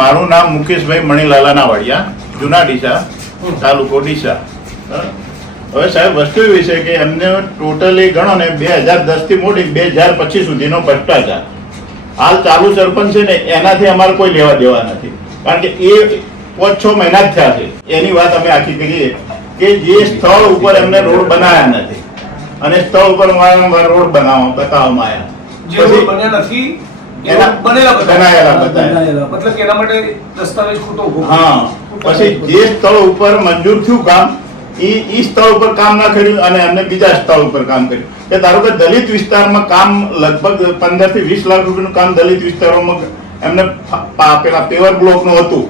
મારું નામ મુકેશભાઈ મણીલાલા નાવડિયા, જૂના ડીસા, તાલુકો ડીસા. હવે સાહેબ વસ્તુ એવી છે કે એમને ટોટલી ગણો ને 2010 થી મોડી 2025 સુધીનો ભ્રષ્ટાચાર. હાલ ચાલુ સરપંચ છે ને એનાથી અમારે કોઈ લેવા દેવા નથી, કારણ કે એ 5-6 મહિના જ થયા છે. એની વાત અમે આખી કરીએ કે જે સ્થળ ઉપર એમને રોડ બનાવ્યા નથી અને સ્થળ ઉપર વારંવાર રોડ બતાવવામાં આવ્યા, પછી જે સ્થળ ઉપર મંજૂર થયું કામ ઈ સ્થળ ઉપર કામ ના કર્યું અને એમને બીજા સ્થળ ઉપર કામ કર્યું. કે ધારો કે દલિત વિસ્તારમાં કામ લગભગ 15 થી 20 લાખ રૂપિયાનું કામ દલિત વિસ્તારોમાં એમને પેલા પેવર બ્લોક નું હતું,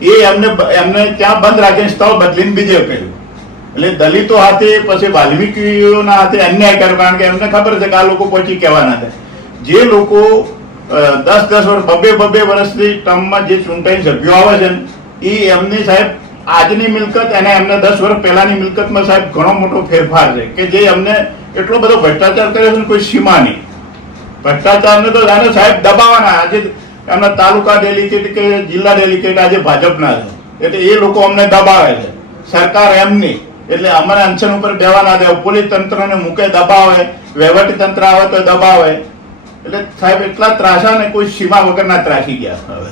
એ એમને ત્યાં બંધ રાખીને સ્થળ બદલીને બીજે કર્યું. એટલે દલિતો હાથે પછી વાલ્મીકીઓના હાથે અન્યાય કર્યો, કારણ કે એમને ખબર છે કે આ લોકો પછી કહેવાના હતા. જે લોકો 10-10 વર્ષ 2-2 વર્ષથી ટર્મમાં જે ચૂંટાઈ સભ્યો આવે છે એ એમની સાહેબ આજની મિલકત અને એમને 10 વર્ષ પહેલાની મિલકતમાં સાહેબ ઘણો મોટો ફેરફાર છે કે જે એમને એટલો બધો ભ્રષ્ટાચાર કર્યો છે કોઈ સીમા નહીં. ભ્રષ્ટાચારને તો જાણે સાહેબ દબાવવાના. આજે એમના તાલુકા ડેલિગેટ કે જિલ્લા ડેલિગેટ આજે ભાજપના છે, એટલે એ લોકો અમને દબાવે છે, સરકાર એમની. એટલે અમારે અનશન ઉપર બેવાના દે, પોલીસ તંત્રને મૂકે દબાવે, વહીવટી તંત્ર આવે તો દબાવે. એટલે સાહેબ એટલા ત્રાસા ને કોઈ સીમા વગરના ત્રાસી ગયા. હવે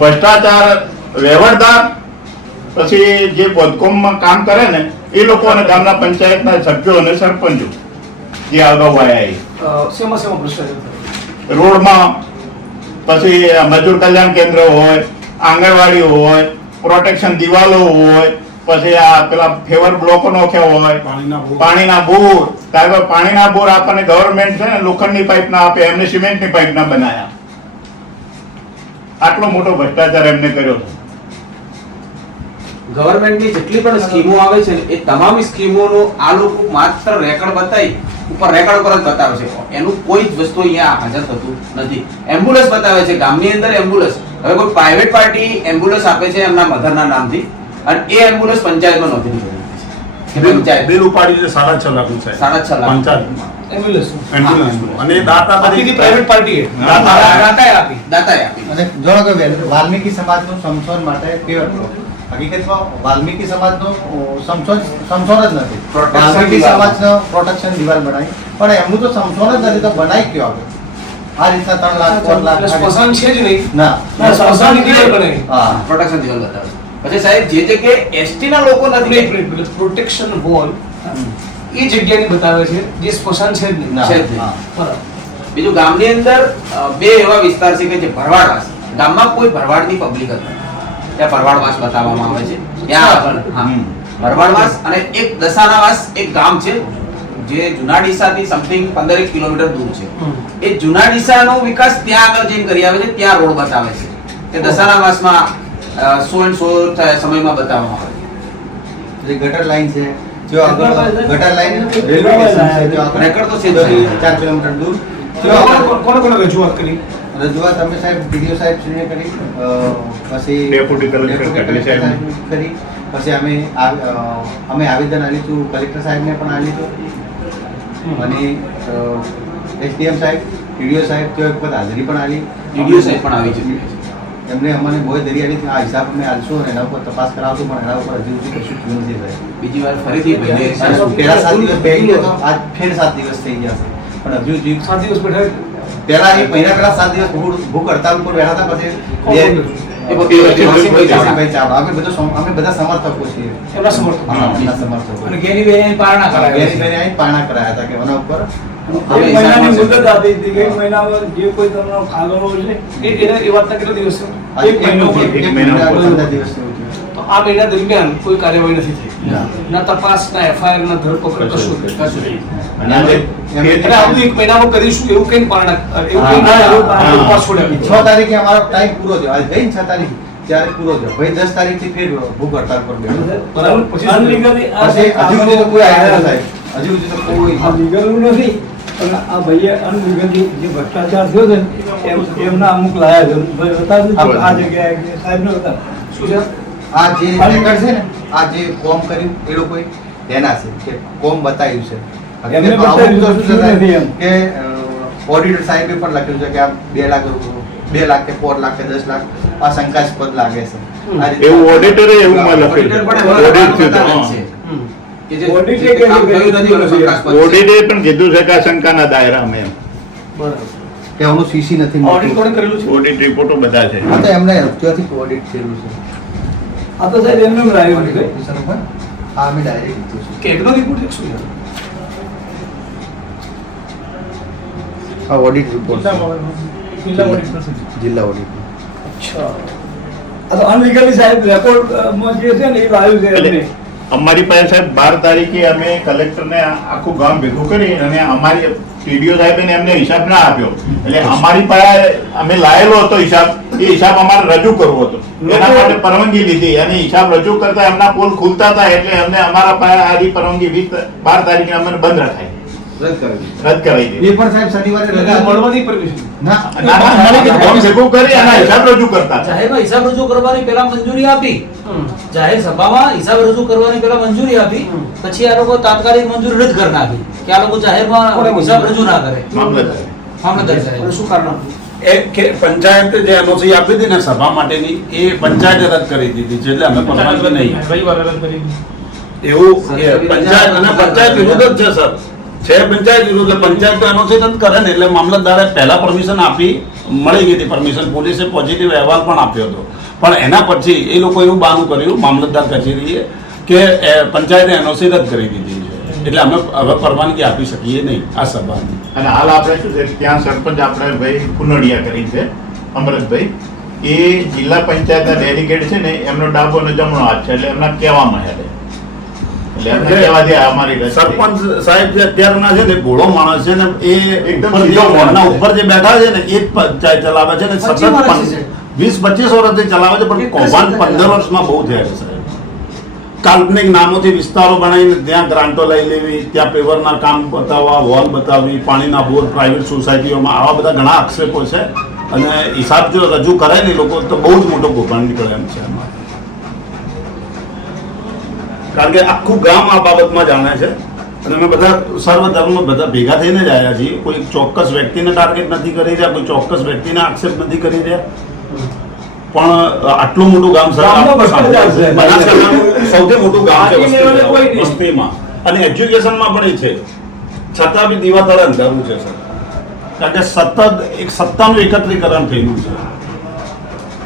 ભ્રષ્ટાચાર વહીવટદાર, પછી જે બોધકોમમાં કામ કરે ને એ લોકો અને ગામના પંચાયતના સભ્યો અને સરપંચો જે અગાઉ આવ્યા રોડમાં, પછી મજૂર કલ્યાણ કેન્દ્ર હોય, આંગણવાડી હોય, પ્રોટેક્શન દિવાલો હોય, પછી આ પેલા ફેવર બ્લોકો નોખ્યા હોય, પાણીના બોર. કારણ કે પાણીના બોર આપણને ગવર્મેન્ટ છે ને લોખંડની પાઇપ ના આપે, એમને સિમેન્ટની પાઇપ ના બનાયા. આટલો મોટો ભ્રષ્ટાચાર એમને કર્યો છે. ગવર્મેન્ટની જેટલી પણ સ્કીમો આવે છે એ તમામ સ્કીમોનો આ લોકો માત્ર રેકર્ડ બતાવી રેકર્ડ પર જ બતાવે છે, એનું કોઈ જ વસ્તુ અહીંયા હાજર થતું નથી. એમ્બ્યુલન્સ બતાવે છે ગામની અંદર એમ્બ્યુલન્સ. હવે કોઈ પ્રાઇવેટ પાર્ટી એમ્બ્યુલન્સ આપે છે એમના મધરના નામથી અને એ એમ્બ્યુલન્સ પંચાયતમાં નોંધણી કરી છે. પંચાયત બિલ ઉપાડી છે 6.5 લાખ છે, 6.5 લાખ પંચાયતમાં એમ્બ્યુલન્સ અને દાતા બધી પ્રાઇવેટ પાર્ટી દાતાએ આપી. અને જો કે વાલ્મીકી સમાજનું સંશોધન માટે પેવર બ્લોક હકીકતમાં વાલ્મીકી સમાજનું સંશોધન જ નથી. વાલ્મીકી સમાજનો પ્રોટેક્શન દિવાલ બનાવી, પણ એમનું તો સંશોધન જ નથી, તો બનાવી કયો આવે આ રીતના 3 લાખ 4 લાખ સ્પોસન છે જ નહીં ના સ્પોસન દિવાલ બનાવી. હા, પ્રોટેક્શન દિવાલ બતાવે. પછી સાહેબ જે જગ્યાએ એસટી ના લોકો નથી, પ્રોટેક્શન વોલ એ જગ્યાની બતાવે છે જે સ્પોસન છે જ નહીં. બરાબર. બીજું ગામની અંદર બે એવા વિસ્તાર છે કે જે ભરવાડવાસ, ગામમાં કોઈ ભરવાડની પબ્લિક જ નથી, ત્યાં ભરવાડવાસ બતાવવામાં આવે છે. ત્યાં ભરવાડવાસ અને એક દસાનાવાસ એક ગામ છે જે જૂના ડીસાથી સમથિંગ 15 કિલોમીટર દૂર છે. એ જૂના ડીસાનો વિકાસ ત્યાં આગળ જઈને કરી આવે છે, ત્યાં રોડ બતાવે છે. કે દસાનાવાસમાં 100 સમયમાં બતાવવામાં આવે છે. ગટર લાઈન છે, જો આગળ ગટર લાઈન રેલવે સ્ટેશન છે, જો આગળ રેકર્ડ તો છે 4 કિલોમીટર દૂર. કોણ રજૂઆત કરી? રજૂઆત અમે સાહેબ ડીડીઓ સાહેબ શ્રીને કરી, પછી ડેપ્યુટી કલેક્ટર કરી, પછી અમે આવેદન આપ્યું હતું કલેક્ટર સાહેબને પણ આપ્યું હતું અને એસડીએમ સાહેબ, ડીડીઓ સાહેબ તો એક વખત હાજરી પણ આવી, ડીડીઓ સાહેબ પણ આવી છે. એમને અમને બહુ દરી આવી આ હિસાબ અમે આલશું અને એના ઉપર તપાસ કરાવશું, પણ એના ઉપર હજુ સુધી કશું થયું નથી. સાહેબ બીજી વાર ફરીથી પહેલા 7 દિવસ બેસી ગયો તો આજ ફેર 7 દિવસ થઈ ગયા છે, પણ હજુ 7 દિવસ બેઠા. પહેલા એ મહિના પહેલા 7 દિવસ ભૂખ હડતાલ ઉપર બેઠા હતા, પછી અમે બધા સમર્થકો છીએ, એમના સમર્થકો અને ગેનીબેન પારણા કરાયા હતા કે એના ઉપર મહિનાની મુદત આપી હતી કે મહિનામાં જે કોઈ તમને કાગળો છે એ વાતના કેટલા દિવસ છે? એક મહિનો 15 દિવસ. તો આ મહિના દરમિયાન કોઈ કાર્યવાહી નથી થઈ, ના તપાસ, ના એફઆઈઆર, ના ધરપકડ, કશું નહીં. અને આવું એક મહિનામાં કરીશું એવું કઈ પારણા એવું કઈ તપાસ છોડ્યા. 6 તારીખે અમારો ટાઈમ પૂરો થયો, આજ ગઈ 6 તારીખ ત્યારે પૂરો થયો, ભાઈ 10 તારીખથી ફેર ભૂખ હડતાલ પર બેઠો. બરાબર. પછી અનલીગલી હજુ સુધી તો કોઈ આવ્યા નથી, હજુ સુધી તો કોઈ લીગલ નથી. પણ આ ભાઈએ અનલીગલી જે ભ્રષ્ટાચાર થયો છે એમના અમુક લાયા છે, બતાવ્યું આ જગ્યાએ સાહેબને બતાવ શું છે આ જે રેકર્ડ છે ને, આ જે ફોર્મ કર્યું એ લોકોએ તેના છે કે ફોર્મ બતાવ્યું છે. એમને બતાવ્યું કે ઓડિટર સાહેબે પણ લખ્યું છે કે આ 2 લાખ રૂપિયા 2 લાખ કે 4 લાખ કે 10 લાખ આ શંકાસ્પદ લાગે છે આ રીતે એવું ઓડિટરે એવું માં ઓડિટર લખેલું પણ ઓડિટ થયું બતાવે હતું. છે કે જે ઓડિટે જે કામ થયું નથી એનું શંકાસ્પદ છે. ઓડિટે પણ કીધું છે કે આ શંકાના દાયરામાં એમ. બરાબર. કે આનું સીસી નથી ઓડિટ કોણે કરેલું છે? ઓડિટ રિપોર્ટો બધા છે. હા તો એમને ત્યાંથી ઓડિટ થયેલું છે આ તો સાહેબ એમને એમ લાવ્યું છે હા અમે ડાયરેક્ટ કીધું છે કેટલો રિપોર્ટ છે? શું છે? આ ઓડિટ રિપોર્ટ જિલ્લા ઓડિટ અચ્છા. આ તો અનલીગલી સાહેબ રેકોર્ડમાં જે છે ને એ લાવ્યું છે એટલે એમને અમારી પાસે સાહેબ 12 તારીખે અમે કલેક્ટરને આખું ગામ ભેગું કરી અને અમારી ટીડીઓ સાહેબે એમને હિસાબ ના આપ્યો એટલે અમારી પાસે અમે લાયેલો હતો હિસાબ એ હિસાબ અમારે રજૂ કરવો હતો એના માટે પરવાનગી લીધી અને હિસાબ રજૂ કરતા એમના પોલ ખુલતા હતા એટલે અમને અમારા પાસે આની પરવાનગી 12 તારીખે અમને બંધ રખાઈ રદ કરાવી દીધી. એ પણ સાહેબ શનિવારે રજા હતી. મળવાની પરમિશન. ના ના, ના, ગામ ભેગું કરી અને હિસાબ રજૂ કરતા હતા. જાહેરમાં હિસાબ રજૂ કરવાની પહેલા મંજૂરી આપી જાહેર સભામાં હિસાબ રજૂ કરવાની પહેલા મંજૂરી આપી પછી આ લોકો તાત્કાલિક મંજૂરી રદ કરી નાખી કે આ લોકો જાહેરમાં હિસાબ રજૂ ના કરે મામલતદાર. મામલતદાર સાહેબ શું કારણ હતું? એ કે પંચાયતે જે એનઓસી આપી હતી ને સભા માટેની એ પંચાયતે રદ કરી દીધી છે એટલે અમે પરવાનગી નહીં એવું એ પંચાયત અને પંચાયત વિરુદ્ધ જ છે સર છે પંચાયત વિરુદ્ધ એટલે પંચાયત તો એનઓસી રદ કરે ને એટલે મામલતદારે પહેલા પરમિશન આપી મળી ગઈ હતી પરમિશન પોલીસે પોઝિટિવ અહેવાલ પણ આપ્યો હતો પણ એના પછી એ લોકો એવું બહાનું કર્યું મામલતદાર કચેરીએ કે પંચાયતે એનઓસી રદ કરી દીધી છે એટલે અમે હવે પરવાનગી આપી શકીએ નહીં આ સભાની. અને હાલ આપણે શું છે ત્યાં સરપંચ આપણે ભાઈ કુનડિયા કરી છે અમરતભાઈ એ જિલ્લા પંચાયતના ડેલિગેટ છે ને એમનો ડાબો ને જમણો હાથ છે એટલે એમના કહેવામાં હેડે એટલે એમને કહેવાથી અમારી રદ થઈ. સરપંચ સાહેબ જે અત્યારના છે ને ભોળો માણસ છે ને એ એકદમ ઉપર સીધો માણસ એમના છે. ઉપર જે બેઠા છે ને એ જ પંચાયત ચલાવે છે ને સતત 25 વર્ષથી છે. 20-25 વર્ષથી ચલાવે છે પણ કૌભાંડ 15 વર્ષમાં બહુ થયા છે સાહેબ. કાલ્પનિક નામોથી વિસ્તારો બનાવીને ત્યાં ગ્રાન્ટો લઈ લેવી ત્યાં પેવરના કામ બતાવવા વોલ બતાવવી પાણીના બોર પ્રાઇવેટ સોસાયટીઓમાં આવા બધા ઘણા આક્ષેપો છે અને હિસાબ જો રજૂ કરે ને લોકો તો બહુ જ મોટો કૌભાંડ નીકળે એમ છે એમાં. કારણ કે આખું ગામ આ બાબતમાં જાણે છે અને અમે બધા સર્વ ધર્મ બધા ભેગા થઈને જ આવ્યા છીએ કોઈ ચોક્કસ વ્યક્તિને ટાર્ગેટ નથી કરી રહ્યા કોઈ ચોક્કસ વ્યક્તિને આક્ષેપ નથી કરી રહ્યા પણ આટલું મોટું ગામ સર ગામનો ભ્રષ્ટાચાર છે. બનાસકાંઠાનું સૌથી મોટું ગામ છે બાકી લેવલે કોઈ નહીં. વસ્તીમાં અને એજ્યુકેશનમાં પણ એ છે છતાં બી દીવા તળે અંધારું છે સર કારણ કે સતત એક સત્તાનું એકત્રીકરણ થયેલું છે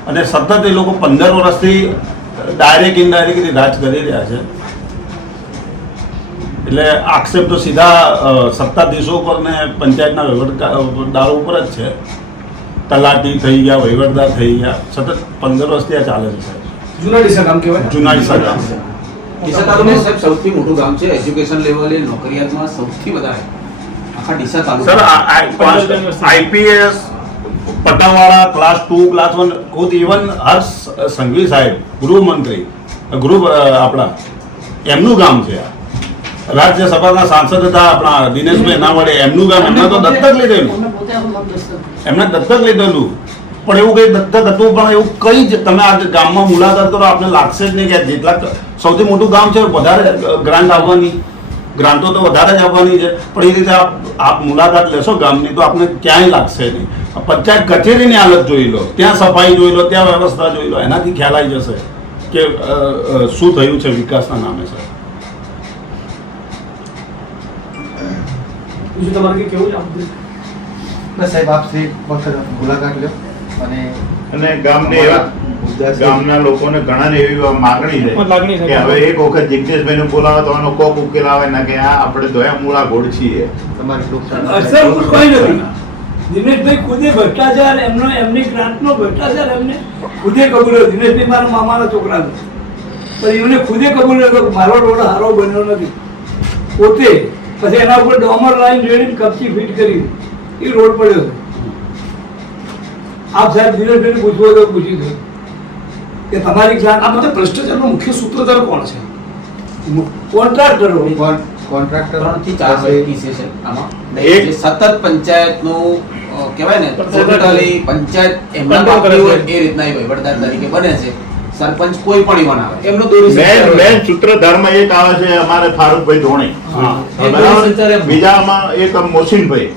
અને સતત એ લોકો 15 વર્ષથી ડાયરેક્ટ ઇનડાયરેક્ટલી રાજ કરી રહ્યા છે એટલે આક્ષેપ તો સીધા સત્તાધીશો ઉપર ને પંચાયતના વહીવટદારો ઉપર જ છે તલાટી થઈ ગયા વહીવટદાર થઈ ગયા સતત 15 વર્ષથી આ ચાલે છે સાહેબ જૂના ડીસા ગામ કહેવાય. જૂના ડીસા ગામ છે. ડીસા તાલુકાનું સાહેબ સૌથી મોટું ગામ છે એજ્યુકેશન લેવલે નોકરિયાતમાં સૌથી વધારે આખા ડીસા સર તાલુકા આઈપીએસ પટાવાળા ક્લાસ 2 ક્લાસ 1 ખુદ ઇવન હર્ષ સંઘવી સાહેબ ગૃહમંત્રી આપણા એમનું ગામ છે આ રાજ્યસભાના સાંસદ હતા આપણા દિનેશભાઈ નાવડે એમનું ગામ એમને તો દત્તક લીધેલું એમને દત્તક લીધેલું પણ એવું કઈ દત્તક હતું પણ એવું કઈ જ તમે આ ગામમાં મુલાકાત કરો આપને લાગશે જ નહીં કે જેટલા સૌથી મોટું ગામ છે વધારે ગ્રાન્ટ આવવાની ગ્રાન્ટો તો વધારે જ આવવાની છે પણ એ રીતે આપ મુલાકાત લેશો ગામની તો આપને ક્યાંય લાગશે નહીં પંચાયત કચેરીની હાલત જોઈ લો ત્યાં સફાઈ જોઈ લો ત્યાં વ્યવસ્થા જોઈ લો એનાથી ખ્યાલ આવી જશે કે શું થયું છે વિકાસના નામે સર. બીજું તમારે કંઈ કેવું છે આમ? બસ સાહેબ આપ શ્રી વખત મુલાકાત લ્યો અને અને ગામના લોકોને ઘણાને એવી માગણી છે કે હવે એક વખત જિજ્ઞેશભાઈને બોલાવે તો એનો કોક ઉકેલ આવે ને કે આ આપણે દોયા મૂળા ગોળ છીએ. તમારી અસર કોઈ નથી દિનેશભાઈ ખુદે ભ્રષ્ટાચાર એમની ગ્રાન્ટનો ભ્ષ્ટાચાર એમને ખુદે કબૂલ હતો. દિનેશભાઈ મારા મામાના છોકરા છે પણ એમને ખુદે કબૂલ હતો કે મારો રોડ સારો બન્યો નથી પોતે પછી એના ઉપર ડોમર લાઈન જોઈને કપચી ફિટ કરી એ રોડ પડ્યો છે. આપ સાહેબ દિનેશભાઈને પૂછવું તો પૂછી દો કે તમારી આ ગ્રાન્ટ બધા ભ્રષ્ટાચારનો મુખ્ય સૂત્રધાર કોણ છે? કોન્ટ્રાક્ટરો કોન્ટ્રાક્ટર 3 થી 4 વ્યક્તિ છે આમાં એક- જે સતત પંચાયતનું કહેવાય ને Control ટોટલી પંચાયત એમના Control કરે બાકી છે. હોય એ રીતના એ વહીવટદાર તરીકે બને છે સરપંચ કોઈ પણ ઈવન આવે એમનું દોરી મેન સંચાર મેન સૂત્રધારમાં એક આવે છે અમારે ફારૂકભાઈ ધોણી હા. એ બરાબર? સંચાર એમ. બીજામાં એક મોહસિનભાઈ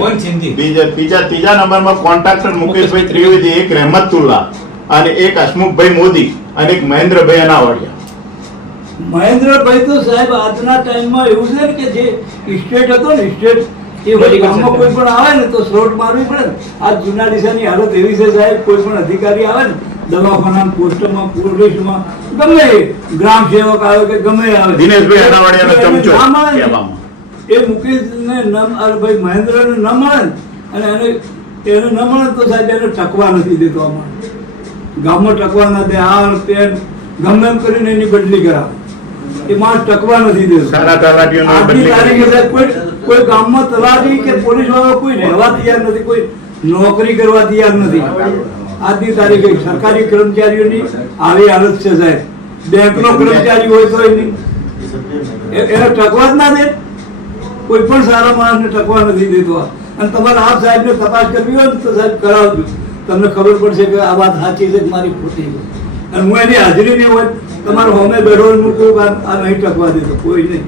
મોહન સિંધી. ત્રીજા નંબરમાં કોન્ટ્રાક્ટર મુકેશભાઈ ત્રિવેદી, એક રહેમતુલ્લા અને એક હસમુખભાઈ મોદી અને એક મહેન્દ્રભાઈ અનાવાડિયા. મહેન્દ્રભાઈ તો સાહેબ આજના ટાઈમમાં એવું છે ને કે જે સ્ટેટ હતો ને સ્ટેટ એ બધી ગામમાં કોઈ પણ આવે ને તો સ્લોટ મારવી પડે ને. આ જૂના દિશાની હાલત એવી છે સાહેબ, કોઈ પણ અધિકારી આવે ને દવાખાના, પોસ્ટમાં, પોલીસમાં, ગમે એ ગ્રામ સેવક આવે કે ગમે એ આવે, દિનેશભાઈ અનાવાડિયાનો એને ચમચો ના મળે ને, કહેવામાં. એ મુકેશને ભાઈ મહેન્દ્રને ન મળે ને, અને એને ન મળે તો સાહેબ એને ટકવા નથી દેતો આમાં. ગામમાં ટકવા ના દે, આ તે ગમે એમ કરીને એની બદલી કરાવે. એ માણસ ટકવા નથી દેતો. સારા તલાટીઓનો આજની બદલી તારીખે સાહેબ કોઈ ગામમાં તલાટી કે પોલીસ વાળો કોઈ રહેવા તૈયાર નથી, કોઈ નોકરી કરવા તૈયાર નથી. આજની તારીખે સરકારી કર્મચારીઓની આવી હાલત છે સાહેબ. બેંકનો કર્મચારી હોય તો એને ટકવા જ ના દે. કોઈ પણ સારા માણસને ટકવા નથી દેતો. અને તમારે આપ સાહેબને તપાસ કરવી હોય ને તો સાહેબ કરાવજો, તમને ખબર પડશે કે આ વાત સાચી છે કે મારી ખોટી છે. અને હું એની હાજરી નહીં હોય તમારે હોમે બેઠો મૂકવું, આ નહીં ટકવા દેતો કોઈ નહીં.